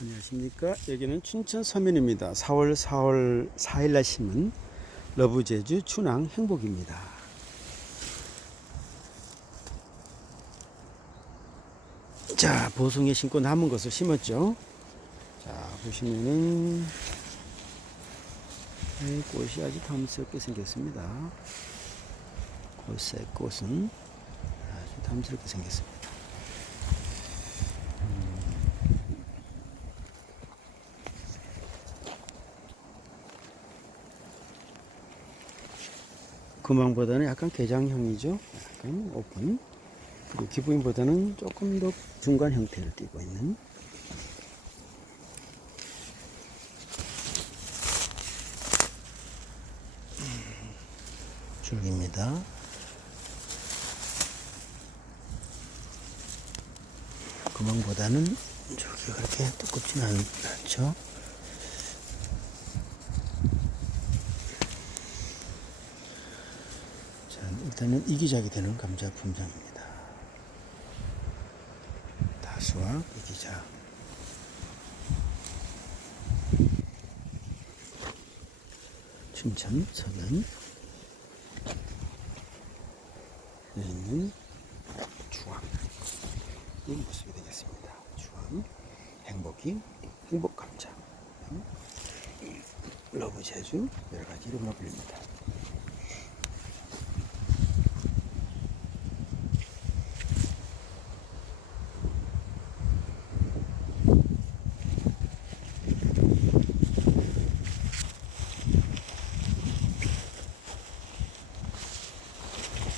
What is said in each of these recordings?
안녕하십니까. 여기는 춘천 서면입니다. 4월 4월 4일 날 심은 러브제주 춘항 행복입니다. 자, 보송에 심고 남은 것을 심었죠. 자, 보시면은 이 꽃이 아주 탐스럽게 생겼습니다. 꽃의 꽃은 아주 탐스럽게 생겼습니다. 금왕보다는 약간 개장형이죠. 약간 오픈. 그리고 기부인보다는 조금 더 중간 형태를 띠고 있는. 줄기입니다. 금왕보다는 줄기가 그렇게 않- 않죠. 자, 일단은 이기작이 되는 감자 품종입니다. 다수와 이기작. 춘천 서면 있는 주황 이 모습이 되겠습니다. 주황 행복이 행복 감자 러브 제주 여러 가지 이름으로 불립니다.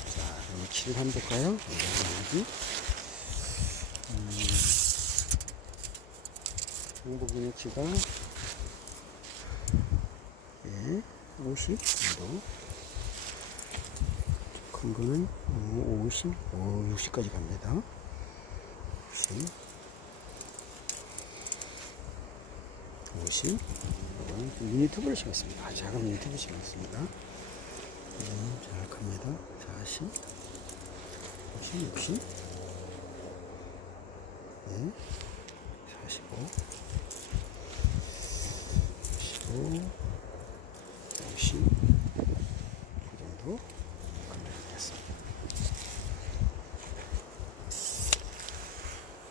자, 키를 한번 볼까요? 여기. 음, 행복의 키가 예, 50 정도. 큰 거는 어, 50, 어, 60까지 갑니다. 60. 50. 이거는 유니트브를 심었습니다. 아, 작은 유니트브 심었습니다. 네, 정확합니다. 40, 50, 60, 네, 45, 55,